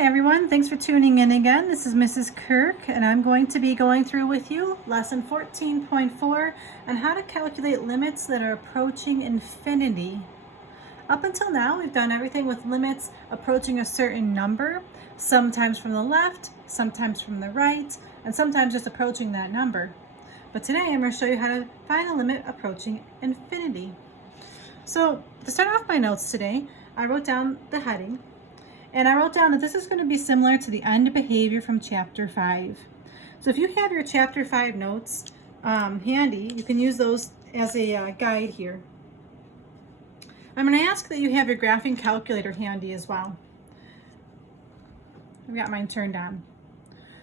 Hi everyone, thanks for tuning in again. This is Mrs. Kirk and I'm going to be going through with you lesson 14.4 on how to calculate limits that are approaching infinity. Up until now, we've done everything with limits approaching a certain number, sometimes from the left, sometimes from the right, and sometimes just approaching that number. But today I'm going to show you how to find a limit approaching infinity. So to start off my notes today, I wrote down the heading. And I wrote down that this is going to be similar to the end behavior from chapter 5. So if you have your chapter 5 notes handy, you can use those as a guide here. I'm going to ask that you have your graphing calculator handy as well. I've got mine turned on.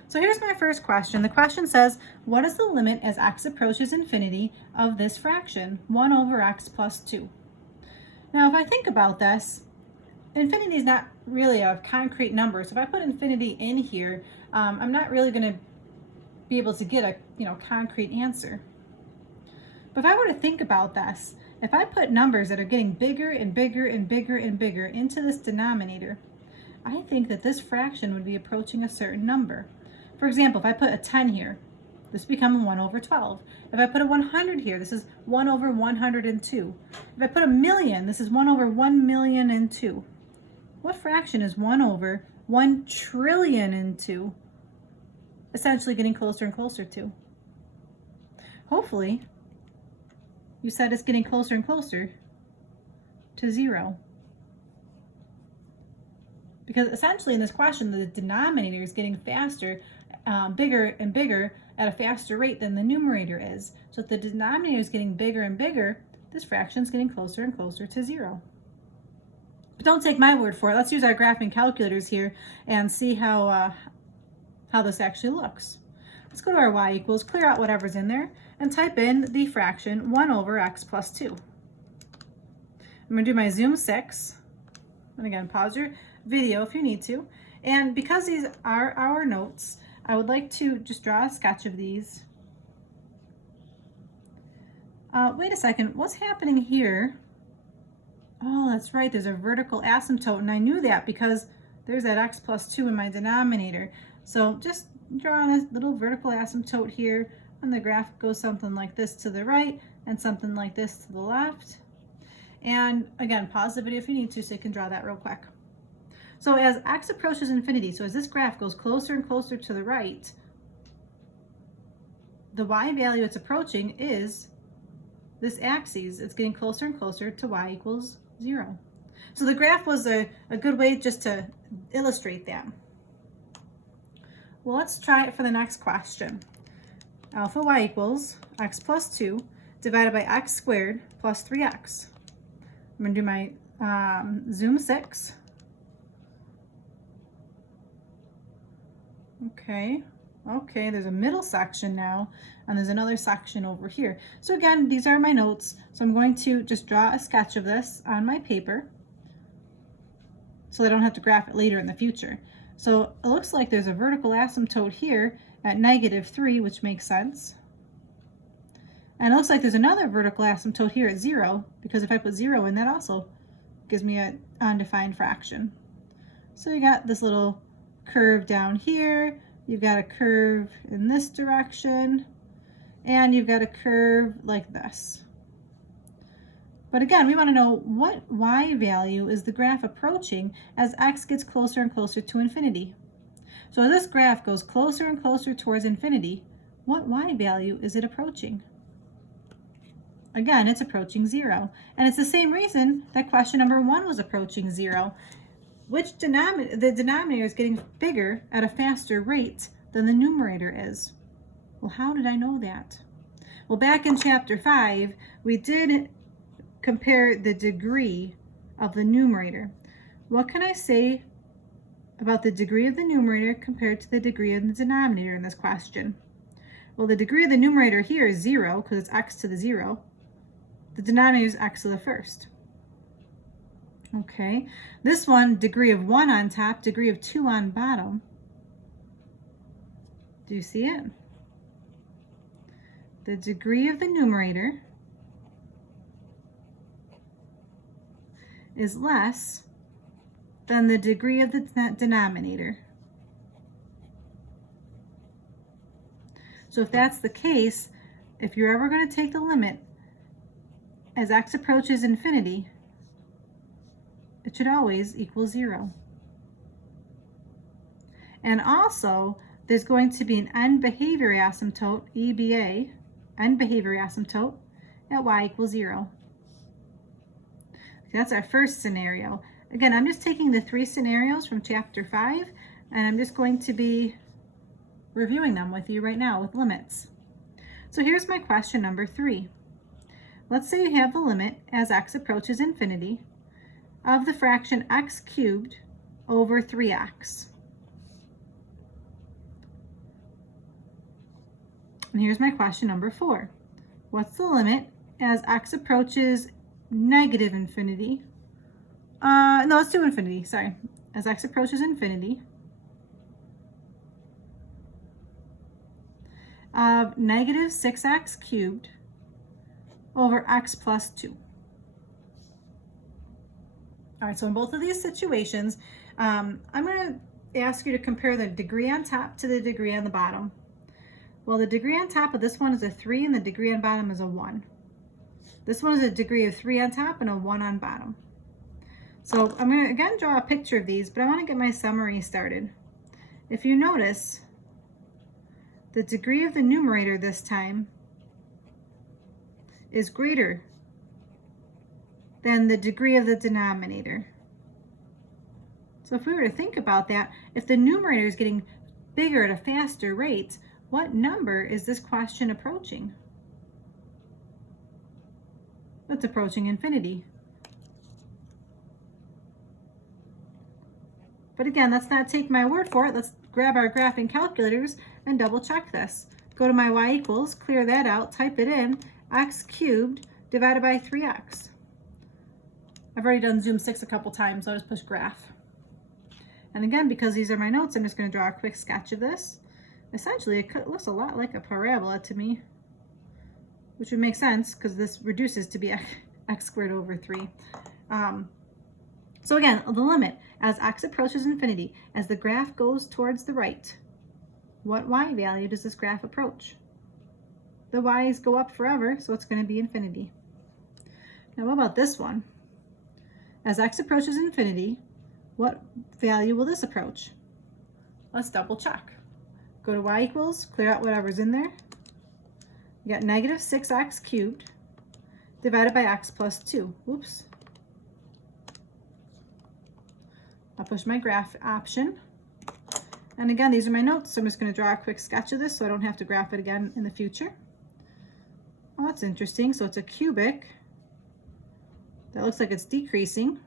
So here's my first question. The question says, what is the limit as x approaches infinity of this fraction, 1 over x plus 2? Now if I think about this, infinity is not really a concrete number. So if I put infinity in here, I'm not really going to be able to get a concrete answer. But if I were to think about this, if I put numbers that are getting bigger and bigger and bigger and bigger into this denominator, I think that this fraction would be approaching a certain number. For example, if I put a 10 here, this becomes 1 over 12. If I put a 100 here, this is 1 over 102. If I put a million, this is 1 over 1,000,002. What fraction is 1 over 1,000,000,002 essentially getting closer and closer to? Hopefully, you said it's getting closer and closer to 0. Because essentially in this question, the denominator is getting faster, bigger and bigger at a faster rate than the numerator is. So if the denominator is getting bigger and bigger, this fraction is getting closer and closer to 0. But don't take my word for it. Let's use our graphing calculators here and see how this actually looks. Let's go to our y equals, clear out whatever's in there, and type in the fraction 1 over x plus 2. I'm going to do my Zoom 6. And again, pause your video if you need to. And because these are our notes, I would like to just draw a sketch of these. Wait a second, what's happening here? Oh, that's right, there's a vertical asymptote, and I knew that because there's that x plus 2 in my denominator. So just drawing a little vertical asymptote here, and the graph goes something like this to the right and something like this to the left. And again, pause the video if you need to so you can draw that real quick. So as x approaches infinity, so as this graph goes closer and closer to the right, the y value it's approaching is this axis. It's getting closer and closer to y equals 0. So the graph was a good way just to illustrate that. Well, let's try it for the next question. Alpha y equals x plus 2 divided by x squared plus 3x. I'm going to do my Zoom 6. Okay, there's a middle section now, and there's another section over here. So again, these are my notes. So I'm going to just draw a sketch of this on my paper so I don't have to graph it later in the future. So it looks like there's a vertical asymptote here at -3, which makes sense. And it looks like there's another vertical asymptote here at 0, because if I put 0 in, that also gives me an undefined fraction. So you got this little curve down here, you've got a curve in this direction, and you've got a curve like this. But again, we want to know what y value is the graph approaching as x gets closer and closer to infinity. So as this graph goes closer and closer towards infinity, what y value is it approaching? Again, it's approaching 0. And it's the same reason that question number 1 was approaching 0. The denominator is getting bigger at a faster rate than the numerator is. Well, how did I know that? Well, back in chapter 5, we did compare the degree of the numerator. What can I say about the degree of the numerator compared to the degree of the denominator in this question? Well, the degree of the numerator here is 0 because it's x to the 0. The denominator is x to the first. Okay, this one, degree of 1 on top, degree of 2 on bottom. Do you see it? The degree of the numerator is less than the degree of the denominator. So if that's the case, if you're ever going to take the limit as x approaches infinity, it should always equal 0. And also, there's going to be an end behavior asymptote, EBA, end behavior asymptote, at y equals 0. That's our first scenario. Again, I'm just taking the 3 scenarios from chapter 5, and I'm just going to be reviewing them with you right now with limits. So here's my question number 3. Let's say you have the limit as x approaches infinity of the fraction x cubed over 3x. And here's my question number 4. What's the limit as x approaches negative infinity? No, let's do infinity, sorry. As x approaches infinity of negative 6x cubed over x plus 2. All right, so in both of these situations, I'm going to ask you to compare the degree on top to the degree on the bottom. Well, the degree on top of this one is a 3 and the degree on bottom is a 1. This one is a degree of 3 on top and a 1 on bottom. So I'm going to again draw a picture of these, but I want to get my summary started. If you notice, the degree of the numerator this time is greater than the degree of the denominator. So if we were to think about that, if the numerator is getting bigger at a faster rate, what number is this question approaching? It's approaching infinity. But again, let's not take my word for it. Let's grab our graphing calculators and double check this. Go to my y equals, clear that out, type it in, x cubed divided by 3x. I've already done Zoom 6 a couple times, so I'll just push graph. And again, because these are my notes, I'm just going to draw a quick sketch of this. Essentially, it looks a lot like a parabola to me, which would make sense because this reduces to be x squared over 3. So again, the limit as x approaches infinity, as the graph goes towards the right, what y value does this graph approach? The y's go up forever, so it's going to be infinity. Now what about this one? As x approaches infinity, what value will this approach? Let's double check. Go to y equals, clear out whatever's in there. You got negative 6x cubed divided by x plus 2. Oops. I'll push my graph option. And again, these are my notes, so I'm just going to draw a quick sketch of this so I don't have to graph it again in the future. Oh, that's interesting. So it's a cubic. That looks like it's decreasing.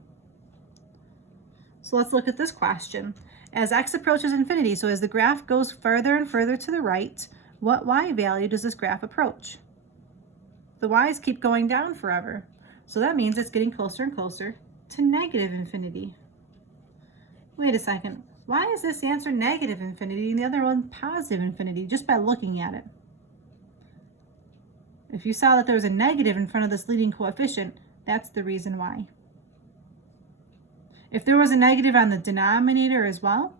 So let's look at this question. As x approaches infinity, so as the graph goes further and further to the right, what y value does this graph approach? The y's keep going down forever. So that means it's getting closer and closer to negative infinity. Wait a second. Why is this answer negative infinity and the other one positive infinity just by looking at it? If you saw that there was a negative in front of this leading coefficient, that's the reason why. If there was a negative on the denominator as well,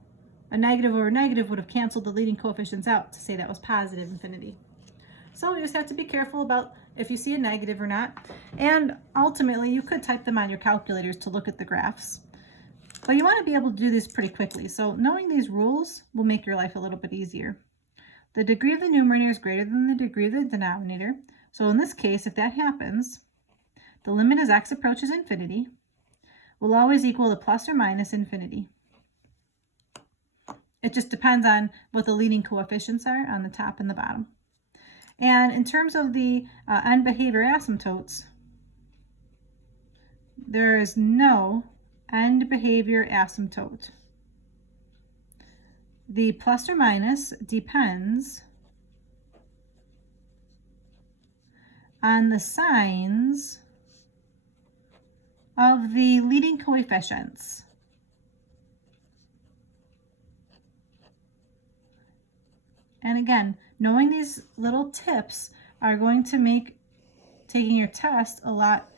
a negative over negative would have canceled the leading coefficients out to say that was positive infinity. So you just have to be careful about if you see a negative or not. And ultimately, you could type them on your calculators to look at the graphs. But you want to be able to do these pretty quickly. So knowing these rules will make your life a little bit easier. The degree of the numerator is greater than the degree of the denominator. So in this case, if that happens, the limit as x approaches infinity will always equal the plus or minus infinity. It just depends on what the leading coefficients are on the top and the bottom. And in terms of the end behavior asymptotes, there is no end behavior asymptote. The plus or minus depends on the signs of the leading coefficients. And again, knowing these little tips are going to make taking your test a lot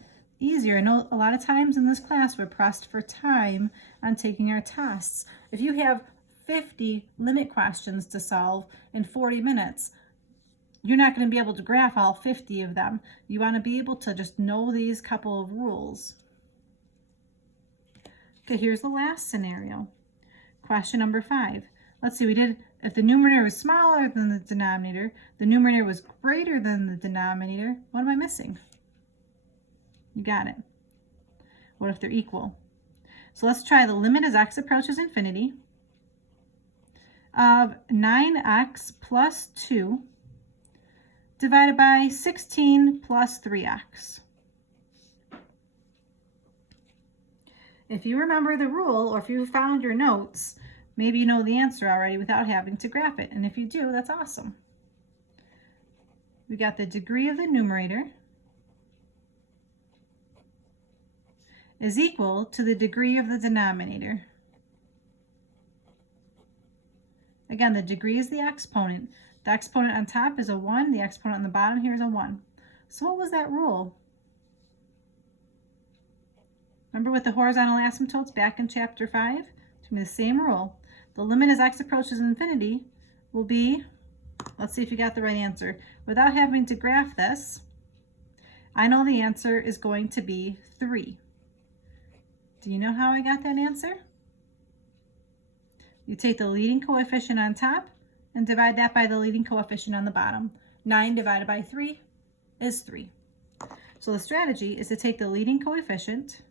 easier. I know a lot of times in this class we're pressed for time on taking our tests. If you have 50 limit questions to solve in 40 minutes, you're not going to be able to graph all 50 of them. You want to be able to just know these couple of rules. Okay, here's the last scenario. Question number 5. Let's see, we did, if the numerator was smaller than the denominator was greater than the denominator, what am I missing? You got it. What if they're equal? So let's try the limit as x approaches infinity of 9x plus 2 divided by 16 plus 3x. If you remember the rule, or if you found your notes, maybe you know the answer already without having to graph it. And if you do, that's awesome. We got the degree of the numerator is equal to the degree of the denominator. Again, the degree is the exponent. The exponent on top is a 1. The exponent on the bottom here is a 1. So what was that rule? Remember with the horizontal asymptotes back in chapter 5? It's going to be the same rule. The limit as x approaches infinity will be, let's see if you got the right answer. Without having to graph this, I know the answer is going to be 3. Do you know how I got that answer? You take the leading coefficient on top and divide that by the leading coefficient on the bottom. 9 divided by 3 is 3. So the strategy is to take the leading coefficient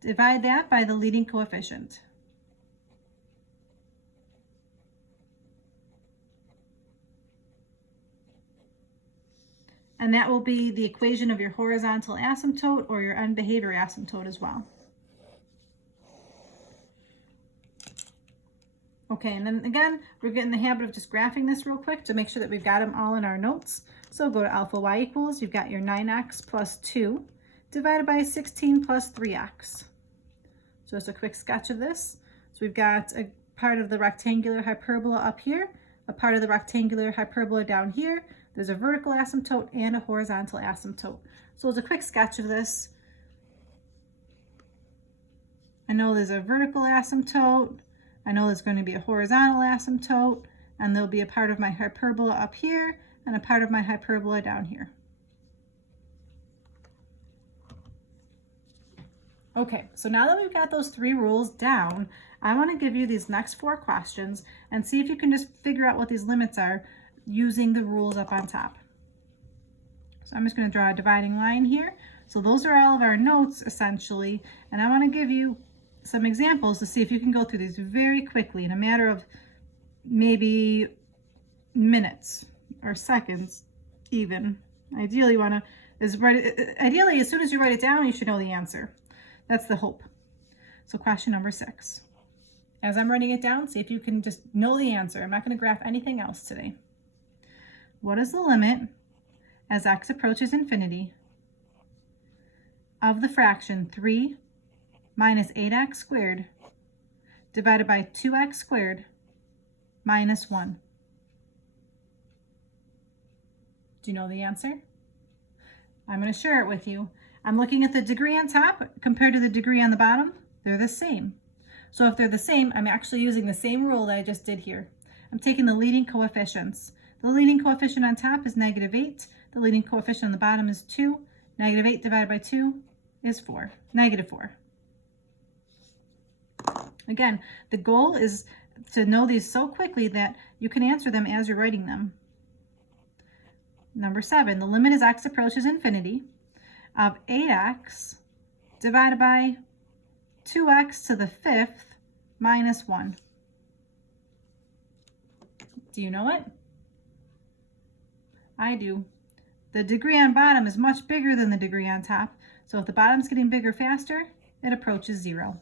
divide that by the leading coefficient. And that will be the equation of your horizontal asymptote or your end behavior asymptote as well. Okay, and then again, we're getting the habit of just graphing this real quick to make sure that we've got them all in our notes. So go to alpha y equals, you've got your 9x plus 2 divided by 16 plus 3x. So just a quick sketch of this. So we've got a part of the rectangular hyperbola up here, a part of the rectangular hyperbola down here. There's a vertical asymptote and a horizontal asymptote. So as a quick sketch of this, I know there's a vertical asymptote, I know there's going to be a horizontal asymptote, and there'll be a part of my hyperbola up here and a part of my hyperbola down here. Okay, so now that we've got those 3 rules down, I want to give you these next 4 questions and see if you can just figure out what these limits are using the rules up on top. So I'm just going to draw a dividing line here. So those are all of our notes essentially, and I want to give you some examples to see if you can go through these very quickly in a matter of maybe minutes or seconds even. Ideally, you want to ideally as soon as you write it down, you should know the answer. That's the hope. So question number 6. As I'm writing it down, see if you can just know the answer. I'm not going to graph anything else today. What is the limit as x approaches infinity of the fraction 3 minus 8x squared divided by 2x squared minus 1? Do you know the answer? I'm going to share it with you. I'm looking at the degree on top compared to the degree on the bottom. They're the same. So if they're the same, I'm actually using the same rule that I just did here. I'm taking the leading coefficients. The leading coefficient on top is -8. The leading coefficient on the bottom is 2. -8 divided by 2 is 4. -4. Again, the goal is to know these so quickly that you can answer them as you're writing them. Number 7, the limit as x approaches infinity of 8x divided by 2x to the 5th minus 1. Do you know it? I do. The degree on bottom is much bigger than the degree on top, so if the bottom's getting bigger faster, it approaches 0.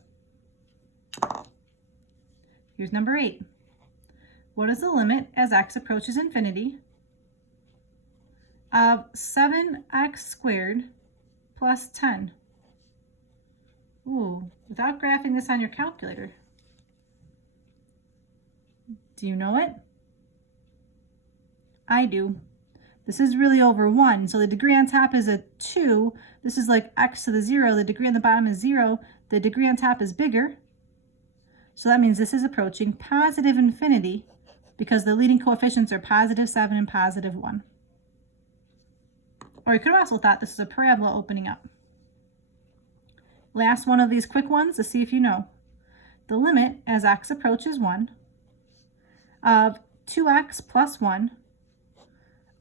Here's number 8. What is the limit as x approaches infinity of 7x squared plus 10? Ooh, without graphing this on your calculator. Do you know it? I do. This is really over 1. So the degree on top is a 2. This is like x to the 0. The degree on the bottom is 0. The degree on top is bigger. So that means this is approaching positive infinity because the leading coefficients are positive 7 and positive 1. Or you could have also thought this is a parabola opening up. Last one of these quick ones to see if you know. The limit as x approaches 1 of 2x plus 1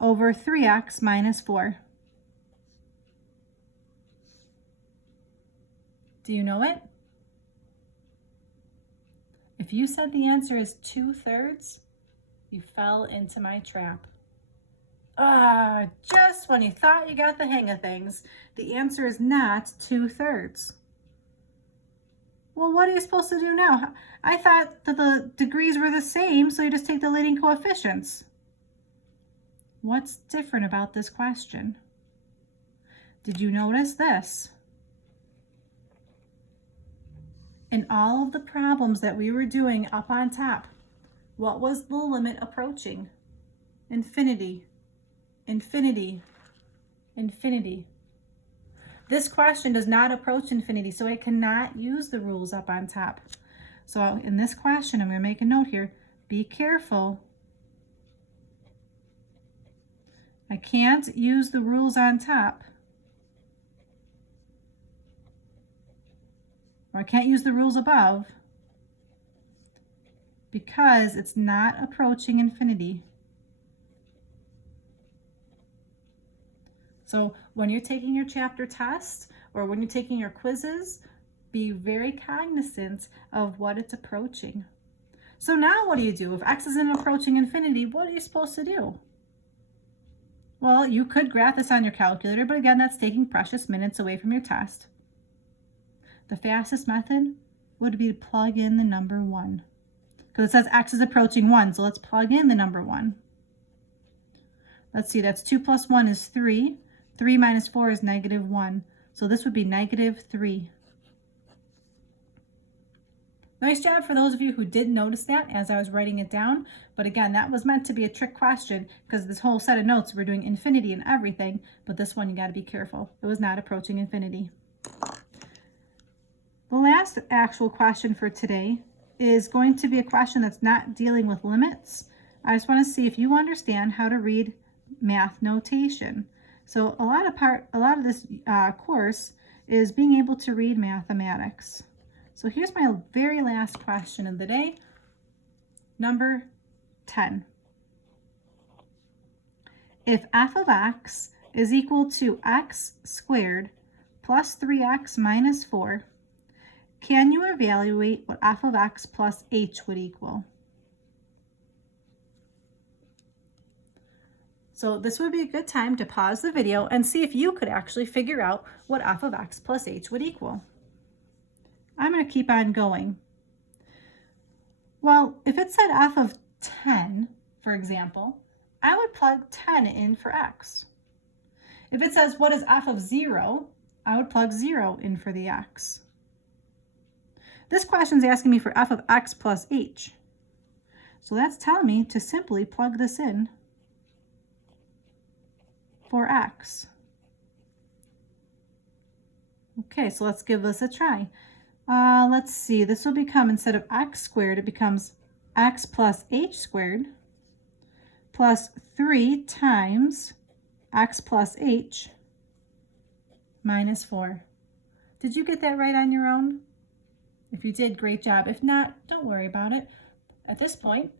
over 3x minus 4. Do you know it? If you said the answer is 2/3, you fell into my trap. Just when you thought you got the hang of things, the answer is not 2/3. Well, what are you supposed to do now? I thought that the degrees were the same, so you just take the leading coefficients. What's different about this question? Did you notice this? In all of the problems that we were doing up on top, what was the limit approaching? Infinity, infinity, infinity. This question does not approach infinity, so it cannot use the rules up on top. So in this question, I'm going to make a note here. Be careful. I can't use the rules on top. Or I can't use the rules above because it's not approaching infinity. So when you're taking your chapter test or when you're taking your quizzes, be very cognizant of what it's approaching. So now what do you do? If x isn't approaching infinity, what are you supposed to do? Well, you could graph this on your calculator, but again, that's taking precious minutes away from your test. The fastest method would be to plug in the number 1. Because it says x is approaching 1, so let's plug in the number 1. Let's see, that's 2 plus 1 is 3. 3 minus 4 is negative 1. So this would be negative 3. Nice job for those of you who did notice that as I was writing it down. But again, that was meant to be a trick question because this whole set of notes, we're doing infinity and everything. But this one, you got to be careful. It was not approaching infinity. The last actual question for today is going to be a question that's not dealing with limits. I just want to see if you understand how to read math notation. So a lot of this course is being able to read mathematics. So here's my very last question of the day, number 10. If f of x is equal to x squared plus 3x minus 4, can you evaluate what f of x plus h would equal? So this would be a good time to pause the video and see if you could actually figure out what f of x plus h would equal. I'm going to keep on going. Well, if it said f of 10, for example, I would plug 10 in for x. If it says what is f of 0, I would plug 0 in for the x. This question is asking me for f of x plus h. So that's telling me to simply plug this in for x. Okay, so let's give this a try. Let's see, this will become, instead of x squared, it becomes x plus h squared plus 3 times x plus h minus 4. Did you get that right on your own? If you did, great job. If not, don't worry about it. At this point,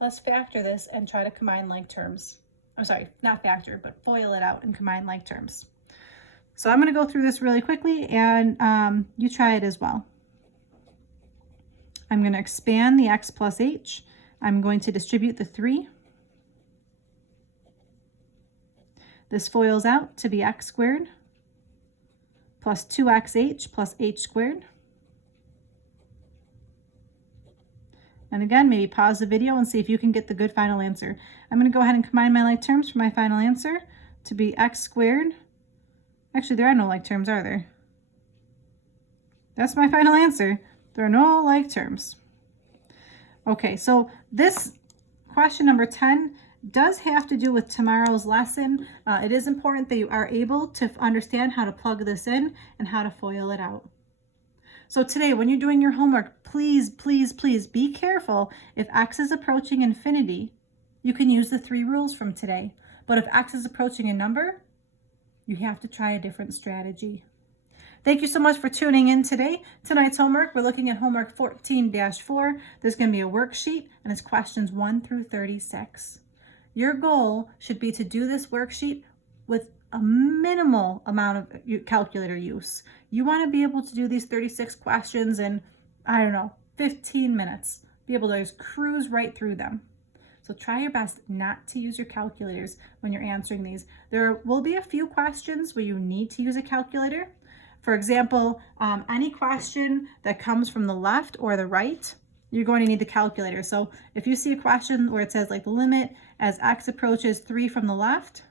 let's factor this and try to combine like terms. I'm sorry, not factor, but FOIL it out and combine like terms. So I'm going to go through this really quickly and you try it as well. I'm going to expand the x plus h. I'm going to distribute the 3. This FOILs out to be x squared plus 2xh plus h squared. And again, maybe pause the video and see if you can get the good final answer. I'm going to go ahead and combine my like terms for my final answer to be x squared. Actually, there are no like terms, are there? That's my final answer. There are no like terms. Okay, so this question number 10 does have to do with tomorrow's lesson. It is important that you are able to understand how to plug this in and how to FOIL it out. So today, when you're doing your homework, please, please, please be careful. If x is approaching infinity, you can use the 3 rules from today. But if x is approaching a number, you have to try a different strategy. Thank you so much for tuning in today. Tonight's homework, we're looking at homework 14-4. There's going to be a worksheet, and it's questions 1 through 36. Your goal should be to do this worksheet with a minimal amount of calculator use. You want to be able to do these 36 questions in, I don't know, 15 minutes. Be able to just cruise right through them. So try your best not to use your calculators when you're answering these. There will be a few questions where you need to use a calculator. For example, any question that comes from the left or the right, you're going to need the calculator. So if you see a question where it says like the limit as x approaches 3 from the left,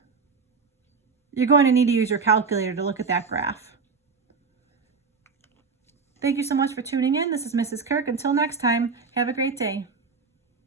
you're going to need to use your calculator to look at that graph. Thank you so much for tuning in. This is Mrs. Kirk. Until next time, have a great day.